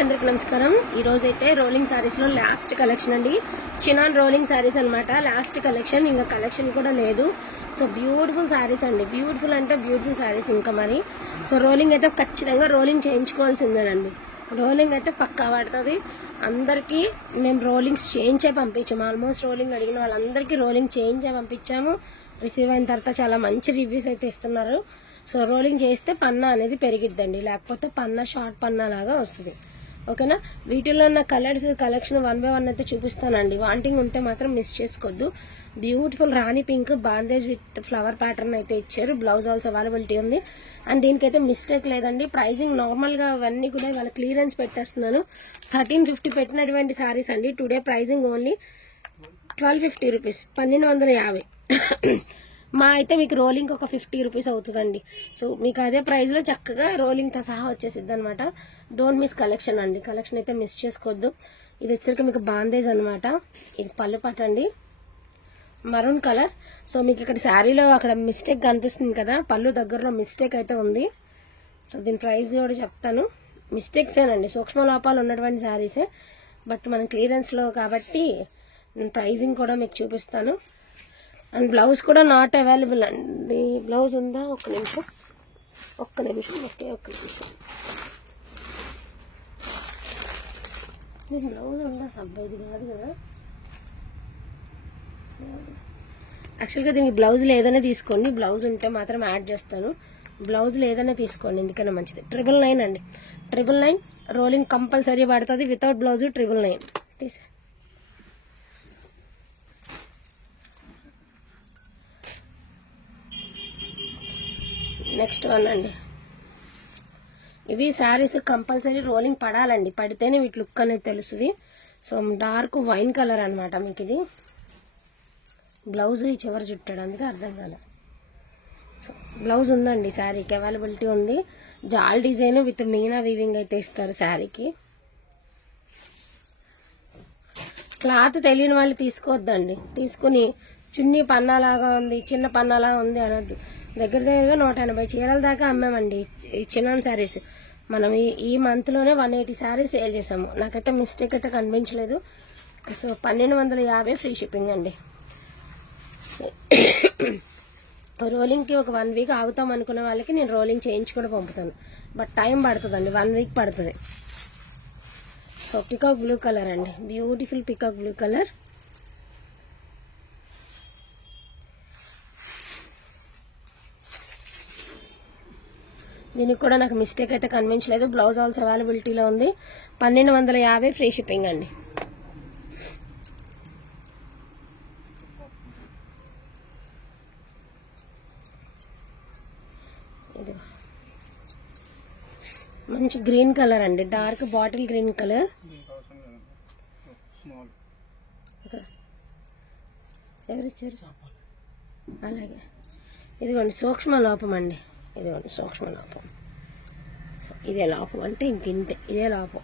అందరికి నమస్కారం. ఈ రోజు అయితే రోలింగ్ సారీస్ లో లాస్ట్ కలెక్షన్ అండి. చినాన్ రోలింగ్ సారీస్ అన్నమాట. లాస్ట్ కలెక్షన్, ఇంకా కలెక్షన్ కూడా లేదు. సో బ్యూటిఫుల్ సారీస్ అండి. బ్యూటిఫుల్ అంటే బ్యూటిఫుల్ సారీస్ ఇంకా మరి. సో రోలింగ్ అయితే ఖచ్చితంగా రోలింగ్ చేయించుకోవాల్సిందేనండి. రోలింగ్ అయితే పక్కా పడుతుంది. అందరికీ మేము రోలింగ్స్ చేయించే పంపించాము. ఆల్మోస్ట్ రోలింగ్ అడిగిన వాళ్ళందరికీ రోలింగ్ చేయించే పంపించాము. రిసీవ్ అయిన తర్వాత చాలా మంచి రివ్యూస్ అయితే ఇస్తున్నారు. సో రోలింగ్ చేస్తే పన్నా అనేది పెరిగిద్దండి, లేకపోతే పన్నా షార్ట్ పన్నా లాగా వస్తుంది. ఓకేనా. వీటిలో ఉన్న కలర్స్ కలెక్షన్ 1 by 1 అయితే చూపిస్తానండి. వాంటింగ్ ఉంటే మాత్రం మిస్ చేసుకోవద్దు. Beautiful Rani pink bandhej with flower pattern అయితే ఇచ్చారు. బ్లౌజ్ ఆల్సో అవైలబిలిటీ ఉంది. అండ్ దీనికైతే మిస్టేక్ లేదండి. ప్రైజింగ్ నార్మల్గా అవన్నీ కూడా వాళ్ళ క్లియరెన్స్ పెట్టేస్తున్నాను. 1350 పెట్టినటువంటి సారీస్ అండి. Today pricing only 1250 rupees, 1250. మా అయితే మీకు రోలింగ్ ఒక 50 రూపీస్ అవుతుందండి. సో మీకు అదే ప్రైస్లో చక్కగా రోలింగ్తో సహా వచ్చేసిద్ది అనమాట. డోంట్ మిస్ కలెక్షన్ అండి. కలెక్షన్ అయితే మిస్ చేసుకోవద్దు. ఇది వచ్చేసరికి మీకు బాందేజ్ అనమాట. ఇది పళ్ళు పట్టు అండి, మరూన్ కలర్. సో మీకు ఇక్కడ శారీలో అక్కడ మిస్టేక్ కనిపిస్తుంది కదా, పళ్ళు దగ్గరలో మిస్టేక్ అయితే ఉంది. సో దీని ప్రైస్ కూడా చెప్తాను. మిస్టేక్సేనండి, సూక్ష్మ లోపాలు ఉన్నటువంటి శారీసే. బట్ మన క్లియరెన్స్లో కాబట్టి నేను ప్రైజింగ్ కూడా మీకు చూపిస్తాను. అండ్ బ్లౌజ్ కూడా నాట్ అవైలబుల్ అండి. బ్లౌజ్ ఉందా? ఒక్క నిమిషం. ఒక్క నిమిషం. బ్లౌజ్ ఉందా? అబ్బాయిది కాదు కదా. యాక్చువల్గా దీనికి బ్లౌజ్ లేదనే తీసుకోండి. బ్లౌజ్ ఉంటే మాత్రం యాడ్ చేస్తాను. బ్లౌజ్ లేదనే తీసుకోండి, ఎందుకైనా మంచిది. 999 అండి. 999 రోలింగ్ కంపల్సరీ పడుతుంది. వితౌట్ బ్లౌజ్ 999 తీసే. నెక్స్ట్ వన్ అండి. ఇవి శారీస్ కంపల్సరీ రోలింగ్ పడాలండి. పడితేనే వీటి లుక్ అనేది తెలుస్తుంది. సో డార్క్ వైన్ కలర్ అనమాట మీకు ఇది. బ్లౌజ్ ఈ చివరి చుట్టాడు, అందుకే అర్థం కాలే. సో బ్లౌజ్ ఉందండి, శారీకి అవైలబిలిటీ ఉంది. జాల్ డిజైన్ విత్ మీనా వీవింగ్ అయితే ఇస్తారు శారీకి. క్లాత్ తెలియని వాళ్ళు తీసుకోవద్దండి. తీసుకుని చున్నీ పన్నాలాగా ఉంది, చిన్న పన్నాలాగా ఉంది అనొద్దు. దగ్గరగా 180 చీరల దాకా అమ్మామండి ఈ చినాన్ శారీస్. మనం ఈ మంత్లోనే 180 శారీస్ సేల్ చేసాము. నాకైతే మిస్టేక్ అయితే కనిపించలేదు. సో 1250 ఫ్రీ షిప్పింగ్ అండి. రోలింగ్కి ఒక 1 వీక్ ఆగుతాం అనుకునే వాళ్ళకి నేను రోలింగ్ చేయించి కూడా పంపుతాను. బట్ టైం పడుతుందండి, 1 వీక్ పడుతుంది. సో పికాక్ బ్లూ కలర్ అండి. Beautiful peacock blue colour. దీనికి కూడా నాకు మిస్టేక్ అయితే కనిపించలేదు. బ్లౌజ్ ఆల్సో అవైలబిలిటీలో ఉంది. 1250 ఫ్రీ షిప్పింగ్ అండి. ఇది మంచి గ్రీన్ కలర్ అండి, డార్క్ బాటిల్ గ్రీన్ కలర్. ఎవరిచ్చారు? అలాగే ఇదిగోండి సూక్ష్మ లోపం అండి. ఇదిగోండి సూక్ష్మ లోపం. సో ఇదే లోపం అంటే ఇంకింతే, ఇదే లోపం.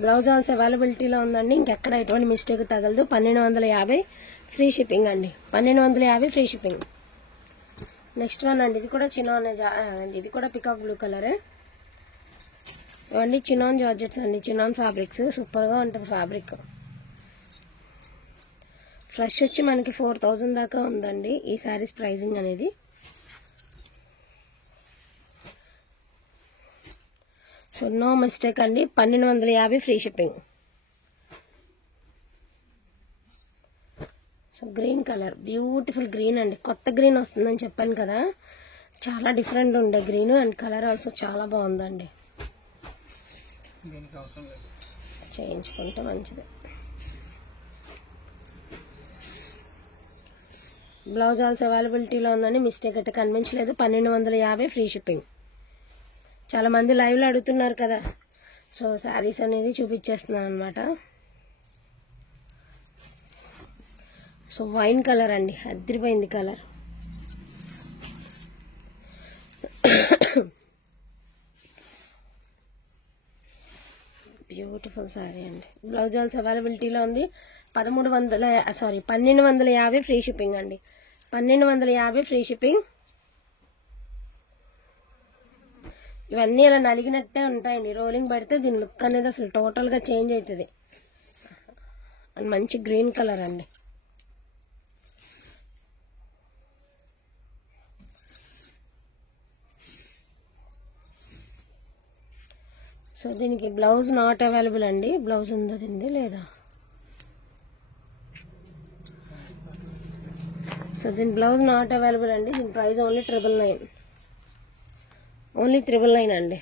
బ్లౌజ్ ఆల్సో అవైలబిలిటీలో ఉందండి. ఇంకెక్కడ ఎటువంటి మిస్టేక్ తగలదు. 1250 ఫ్రీ షిప్పింగ్ అండి. 1250 ఫ్రీ షిప్పింగ్. నెక్స్ట్ వన్ అండి. ఇది కూడా చినాన్, ఇది కూడా పికాక్ బ్లూ కలరే. ఇవన్నీ చినాన్ జార్జెట్స్ అండి, చినాన్ ఫ్యాబ్రిక్స్. సూపర్గా ఉంటుంది ఫ్యాబ్రిక్. ఫ్రెష్ వచ్చి మనకి 4000 దాకా ఉందండి ఈ శారీస్ ప్రైజింగ్ అనేది. సో నో మిస్టేక్ అండి. 1250 free shipping. So green colour, beautiful green అండి. కొత్త గ్రీన్ వస్తుందని చెప్పాను కదా, చాలా డిఫరెంట్ ఉండే గ్రీన్. అండ్ కలర్ ఆల్సో చాలా బాగుందండి. చేయించుకుంటే మంచిది. బ్లౌజ్ ఆల్సో అవైలబిలిటీలో ఉందని మిస్టేక్ అయితే కనిపించలేదు. 1250 ఫ్రీ షిప్పింగ్. చాలా మంది లైవ్లో అడుగుతున్నారు కదా, సో శారీస్ అనేది చూపించేస్తున్నాను అనమాట. సో వైన్ కలర్ అండి, అదిరిపోయింది కలర్. బ్యూటిఫుల్ శారీ అండి. బ్లౌజ్ ఆల్సో అవైలబిలిటీలో ఉంది. 1250 ఫ్రీ షిప్పింగ్ అండి. 1250 ఫ్రీ షిప్పింగ్. ఇవన్నీ ఇలా నలిగినట్టే ఉంటాయండి. రోలింగ్ పెడితే దీని లుక్ అనేది అసలు టోటల్గా చేంజ్ అవుతుంది. అండ్ మంచి గ్రీన్ కలర్ అండి. సో దీనికి బ్లౌజ్ నాట్ అవైలబుల్ అండి. బ్లౌజ్ ఉందా దీనిది లేదా? సో దీని బ్లౌజ్ నాట్ అవైలబుల్ అండి. దీని ప్రైస్ ఓన్లీ 999, ఓన్లీ 999 అండి.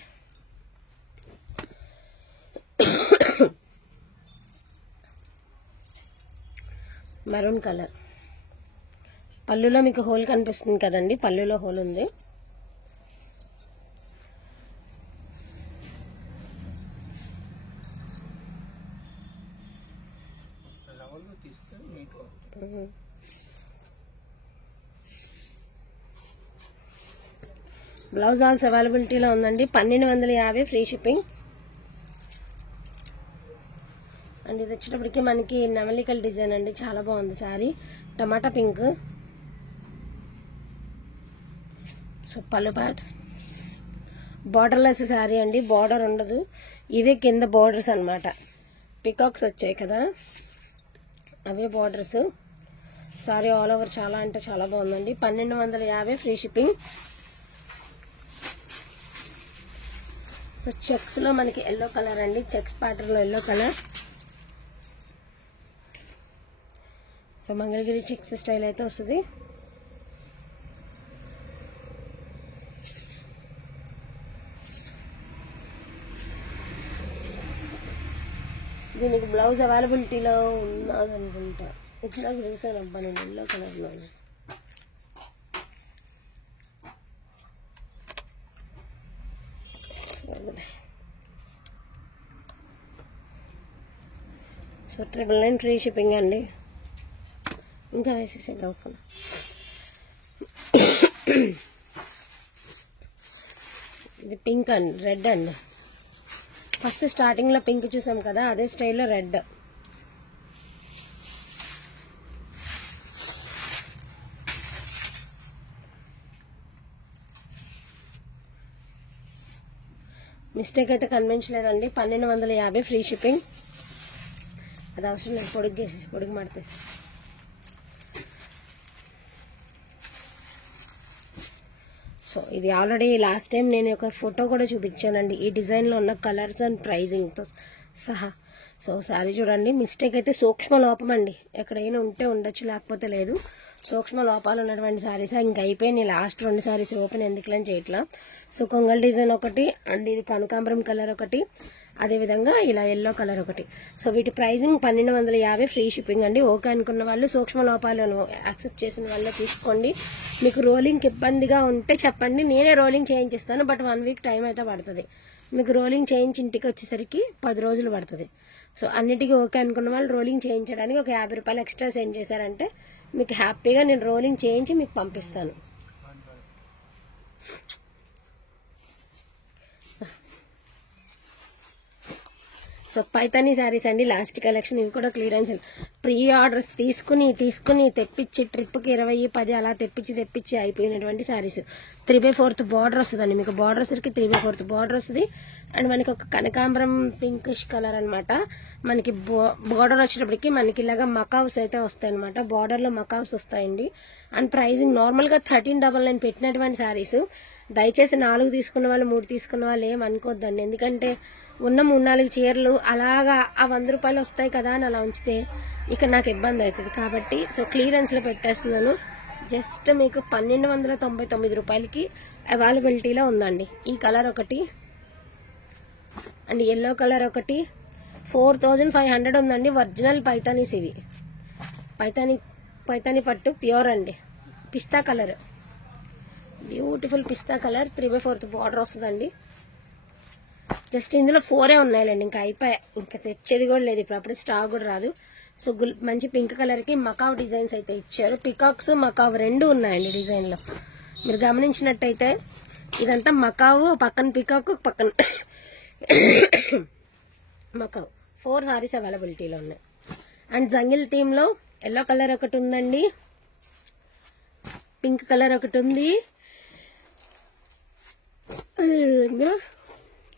Maroon colour. పళ్ళులో మీకు హోల్ కనిపిస్తుంది కదండి, పళ్ళులో హోల్ ఉంది. బ్లౌజ్ ఆల్స్ అవైలబిలిటీలో ఉందండి. 1250 ఫ్రీ షిప్పింగ్. అండ్ ఇది వచ్చేటప్పటికి మనకి నవలికల్ డిజైన్ అండి. చాలా బాగుంది శారీ. టమాటా పింక్. సో పళ్ళు పాట్. బార్డర్లెస్ శారీ అండి. బార్డర్ ఉండదు. ఇవే కింద బార్డర్స్ అనమాట. పికాక్స్ వచ్చాయి కదా, అవే బార్డర్స్. శారీ ఆల్ ఓవర్ చాలా అంటే చాలా బాగుందండి. 1250 ఫ్రీ షిప్పింగ్. సో చెక్స్ లో మనకి ఎల్లో కలర్ అండి. చెక్స్ ప్యాటర్న్ లో yellow colour. So Mangalagiri checks style అయితే వస్తుంది. దీనికి బ్లౌజ్ అవైలబిలిటీలో ఉన్నదనుకుంటా. ఇట్లా చూసాను అబ్బా నేను yellow colour blouse. So 999 free shipping అండి. ఇంకా వేసేసే డౌట్. ఇది పింక్ అండి, రెడ్ అండి. ఫస్ట్ స్టార్టింగ్ లో పింక్ చూసాం కదా, అదే స్టైల్లో రెడ్. మిస్టేక్ అయితే కనిపించలేదండి. 1250 ఫ్రీ షిప్పింగ్. అది అవసరం లేదు, పొడిగి మాడితేసి. సో ఇది ఆల్రెడీ లాస్ట్ టైం నేను ఒక ఫోటో కూడా చూపించానండి, ఈ డిజైన్లో ఉన్న కలర్స్ అండ్ ప్రైజింగ్తో సహా. సో సారీ చూడండి, మిస్టేక్ అయితే సూక్ష్మ లోపం అండి. ఎక్కడైనా ఉంటే ఉండొచ్చు, లేకపోతే లేదు. సూక్ష్మ లోపాలు ఉన్నటువంటి శారీస్ ఇంక అయిపోయినాయి. లాస్ట్ 2 శారీస్ ఓపెన్ ఎందుకులని చేయట్లా. సో కొంగల్ డిజైన్ ఒకటి, అండ్ ఇది కనకాంబరం కలర్ ఒకటి, అదేవిధంగా ఇలా ఎల్లో కలర్ ఒకటి. సో వీటి ప్రైజింగ్ 1250 ఫ్రీ షిప్పింగ్ అండి. ఓకే అనుకున్న వాళ్ళు, సూక్ష్మ లోపాలను యాక్సెప్ట్ చేసిన వాళ్ళే తీసుకోండి. మీకు రోలింగ్కి ఇబ్బందిగా ఉంటే చెప్పండి, నేనే రోలింగ్ చేయించిస్తాను. బట్ 1 వీక్ టైం అయితే పడుతుంది. మీకు రోలింగ్ చేయించి ఇంటికి వచ్చేసరికి 10 రోజులు పడుతుంది. సో అన్నిటికీ ఓకే అనుకున్న వాళ్ళు రోలింగ్ చేయించడానికి ఒక 50 రూపాయలు ఎక్స్ట్రా సెండ్ చేశారంటే మీకు హ్యాపీగా నేను రోలింగ్ చేయించి మీకు పంపిస్తాను. సో పైతానీ శారీస్ అండి, లాస్ట్ కలెక్షన్. ఇవి కూడా క్లియరెన్స్. ప్రీ ఆర్డర్స్ తీసుకుని తెప్పించి ట్రిప్కి 20, 10 అలా తెప్పించి అయిపోయినటువంటి శారీస్. 3/4 బార్డర్ వస్తుందండి మీకు. బార్డర్ సరికి 3/4 బార్డర్ వస్తుంది. అండ్ మనకి ఒక కనకాంబరం పింకిష్ కలర్ అనమాట. మనకి బార్డర్ వచ్చేటప్పటికి మనకి ఇలాగా మకావ్స్ అయితే వస్తాయి అనమాట. బార్డర్లో మకావ్స్ వస్తాయండి. అండ్ ప్రైజింగ్ నార్మల్గా 1399 పెట్టినటువంటి శారీస్. దయచేసి 4 తీసుకున్న వాళ్ళు, 3 తీసుకున్న వాళ్ళు ఏమనుకోద్దండి. ఎందుకంటే ఉన్న 3-4 చీరలు అలాగా ఆ 100 రూపాయలు వస్తాయి కదా అని అలా ఉంచితే ఇక్కడ నాకు ఇబ్బంది అవుతుంది. కాబట్టి సో క్లియరెన్స్లో పెట్టేస్తున్నాను. జస్ట్ మీకు 1299 రూపాయలకి అవైలబిలిటీలో ఉందండి. ఈ కలర్ ఒకటి అండ్ ఎల్లో కలర్ ఒకటి. 4500 ఉందండి. ఒరిజినల్ పైతానీస్ ఇవి. పైతానీ పట్టు ప్యూర్ అండి. పిస్తా కలర్, బ్యూటిఫుల్ పిస్తా కలర్. 3/4 బార్డర్ వస్తుందండి. జస్ట్ ఇందులో 4 ఉన్నాయిలేండి, ఇంకా అయిపోయాయి. ఇంకా తెచ్చేది కూడా లేదు ఇప్పుడు, అప్పుడే స్టాక్ కూడా రాదు. సో మంచి పింక్ కలర్కి మకావ్ డిజైన్స్ అయితే ఇచ్చారు. పికాక్స్ మకావ్ 2 ఉన్నాయండి డిజైన్లో. మీరు గమనించినట్టయితే ఇదంతా మకావ్, పక్కన పికాక్, పక్కన మకావ్. 4 సారీస్ అవైలబిలిటీలో ఉన్నాయి. అండ్ జంగిల్ థీమ్లో ఎల్లో కలర్ ఒకటి ఉందండి, పింక్ కలర్ ఒకటి ఉంది, కింద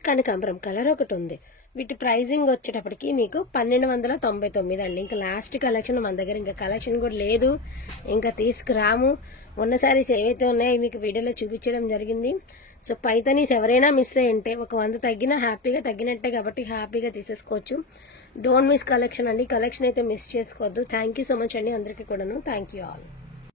కనకాంబరం కలర్ ఒకటి ఉంది. వీటి ప్రైజింగ్ వచ్చేటప్పటికి మీకు 1299 అండి. ఇంకా లాస్ట్ కలెక్షన్ మన దగ్గర ఇంకా కలెక్షన్ కూడా లేదు, ఇంకా తీసుకురాము. ఉన్న సారీస్ ఏవైతే ఉన్నాయో మీకు వీడియోలో చూపించడం జరిగింది. సో పైతనీస్ ఎవరైనా మిస్ అయ్యి ఉంటే ఒక 100 తగ్గినా హ్యాపీగా తగ్గినట్టే కాబట్టి హ్యాపీగా తీసేసుకోవచ్చు. డోంట్ మిస్ కలెక్షన్ అండి. కలెక్షన్ అయితే మిస్ చేసుకోవద్దు. థ్యాంక్ యూ సో మచ్ అండి అందరికీ కూడాను. Thank you all.